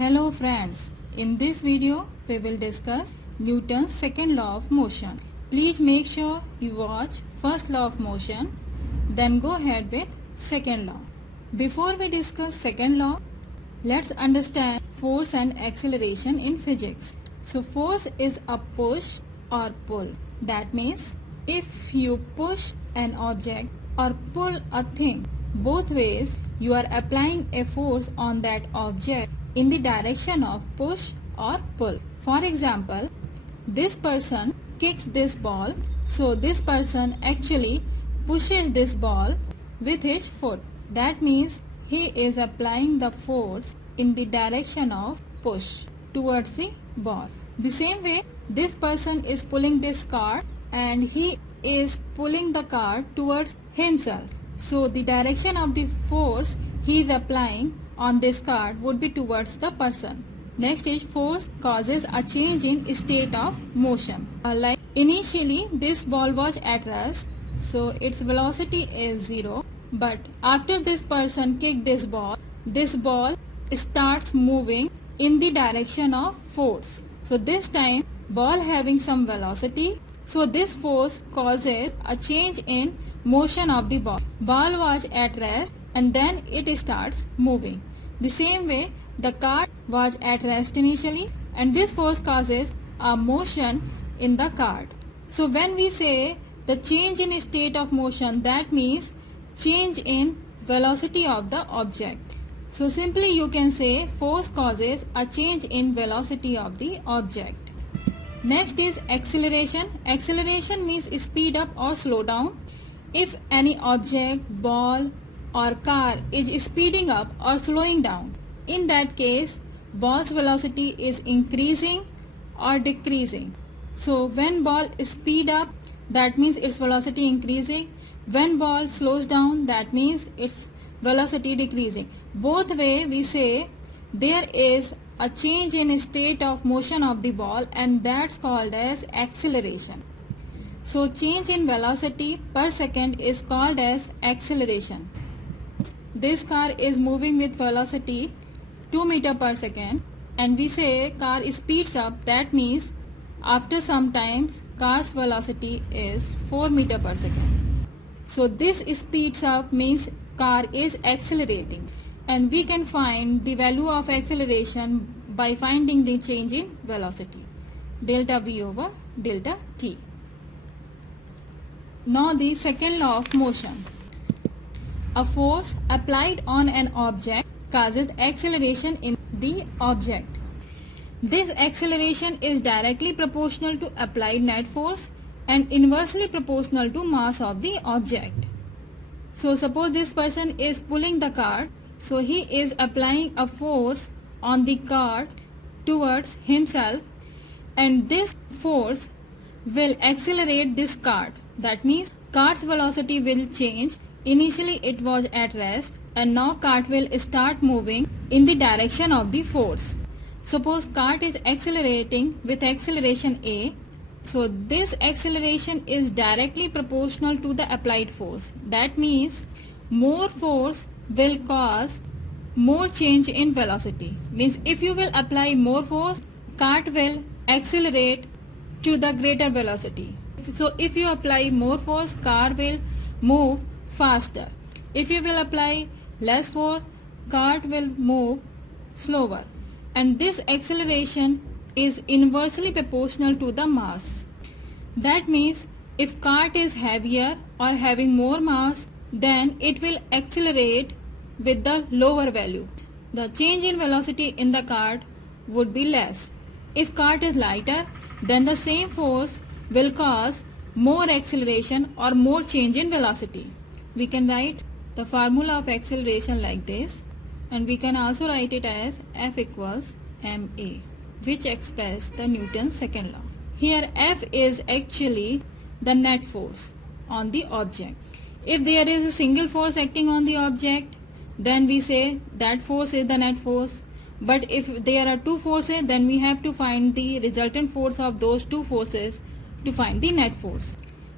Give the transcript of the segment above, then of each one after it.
Hello friends, in this video we will discuss Newton's second law of motion. Please make sure you watch first law of motion, then go ahead with second law. Before we discuss second law, let's understand force and acceleration in physics. So force is a push or pull. That means if you push an object or pull a thing, both ways you are applying a force on that object in the direction of push or pull. For example, this person kicks this ball, so this person actually pushes this ball with his foot. That means he is applying the force in the direction of push towards the ball. The same way, this person is pulling this cart and he is pulling the cart towards himself. So the direction of the force he is applying on this cart would be towards the person. Next is force causes a change in state of motion. Like initially this ball was at rest, so its velocity is 0. But after this person kicked this ball starts moving in the direction of force. So this time ball having some velocity, so this force causes a change in motion of the ball. Ball was at rest and then it starts moving. The same way the cart was at rest initially and this force causes a motion in the cart. So when we say the change in state of motion, that means change in velocity of the object. So simply you can say force causes a change in velocity of the object. Next is acceleration. Acceleration means speed up or slow down. If any object, ball or car is speeding up or slowing down, in that case ball's velocity is increasing or decreasing. So when ball speed up, that means its velocity increasing. When ball slows down, that means its velocity decreasing. Both way we say there is a change in state of motion of the ball, and that's called as acceleration. So change in velocity per second is called as acceleration. This car is moving with velocity 2 meters per second and we say car speeds up, that means after some times car's velocity is 4 meters per second. So this speeds up means car is accelerating, and we can find the value of acceleration by finding the change in velocity, delta V over delta T. Now the second law of motion. A force applied on an object causes acceleration in the object. This acceleration is directly proportional to applied net force and inversely proportional to mass of the object. So suppose this person is pulling the cart, so he is applying a force on the cart towards himself, and this force will accelerate this cart. That means cart's velocity will change. Initially it was at rest and now cart will start moving in the direction of the force. Suppose cart is accelerating with acceleration A, so this acceleration is directly proportional to the applied force. That means more force will cause more change in velocity. Means if you will apply more force, cart will accelerate to the greater velocity. So if you apply more force, car will move faster. If you will apply less force, cart will move slower. And this acceleration is inversely proportional to the mass. That means if cart is heavier or having more mass, then it will accelerate with the lower value. The change in velocity in the cart would be less. If cart is lighter, then the same force will cause more acceleration or more change in velocity. We can write the formula of acceleration like this, and we can also write it as F equals ma, which expresses the Newton's second law. Here F is actually the net force on the object. If there is a single force acting on the object, then we say that force is the net force. But if there are two forces, then we have to find the resultant force of those two forces to find the net force.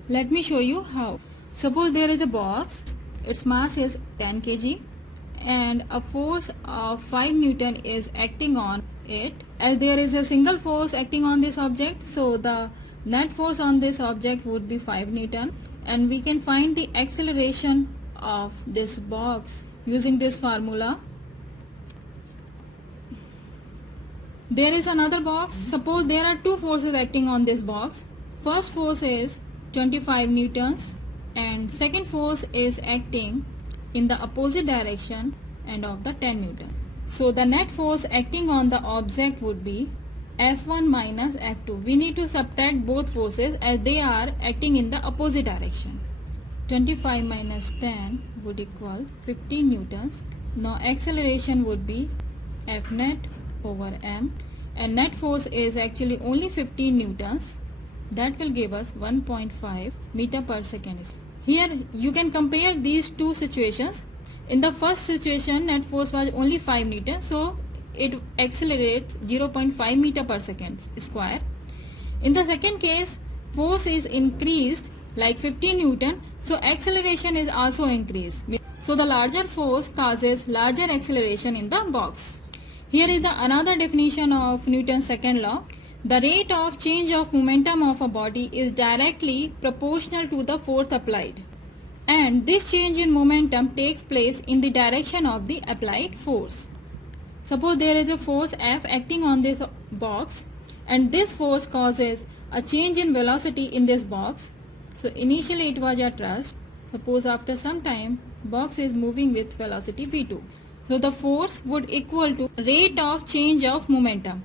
Let me show you how. Suppose there is a box, its mass is 10 kg and a force of 5 Newton is acting on it. As there is a single force acting on this object, so the net force on this object would be 5 Newton, and we can find the acceleration of this box using this formula. There is another box. Suppose there are two forces acting on this box. First force is 25 newtons and second force is acting in the opposite direction and of the 10 newton. So the net force acting on the object would be F1 minus F2. We need to subtract both forces as they are acting in the opposite direction. 25 minus 10 would equal 15 newtons. Now acceleration would be F net over m, and net force is actually only 15 newtons. That will give us 1.5 meter per second. Here you can compare these two situations. In the first situation, net force was only 5 newtons, so it accelerates 0.5 meter per second square. In the second case, force is increased like 15 newton, so acceleration is also increased. So the larger force causes larger acceleration in the box. Here is the another definition of Newton's second law. The rate of change of momentum of a body is directly proportional to the force applied, and this change in momentum takes place in the direction of the applied force. Suppose there is a force F acting on this box, and this force causes a change in velocity in this box. So initially it was at rest. Suppose after some time box is moving with velocity v2. So the force would equal to rate of change of momentum.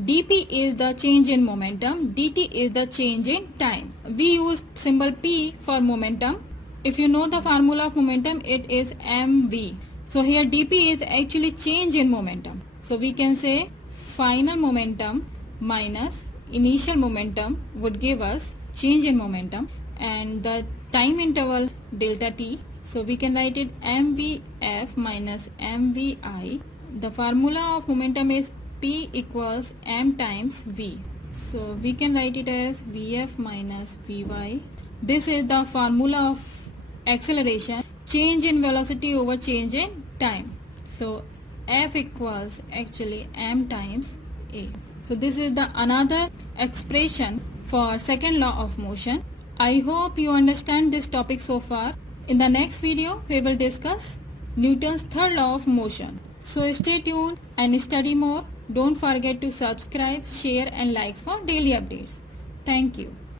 dp is the change in momentum, dt is the change in time. We use symbol p for momentum. If you know the formula of momentum, it is mv. So here dp is actually change in momentum. So we can say final momentum minus initial momentum would give us change in momentum, and the time interval delta t. So we can write it mvf minus mvi. The formula of momentum is p equals m times v. So we can write it as vf minus vy. This is the formula of acceleration, change in velocity over change in time. So f equals actually m times a. So this is the another expression for second law of motion. I hope you understand this topic so far. In the next video, we will discuss Newton's third law of motion. So stay tuned and study more. Don't forget to subscribe, share and like for daily updates. Thank you.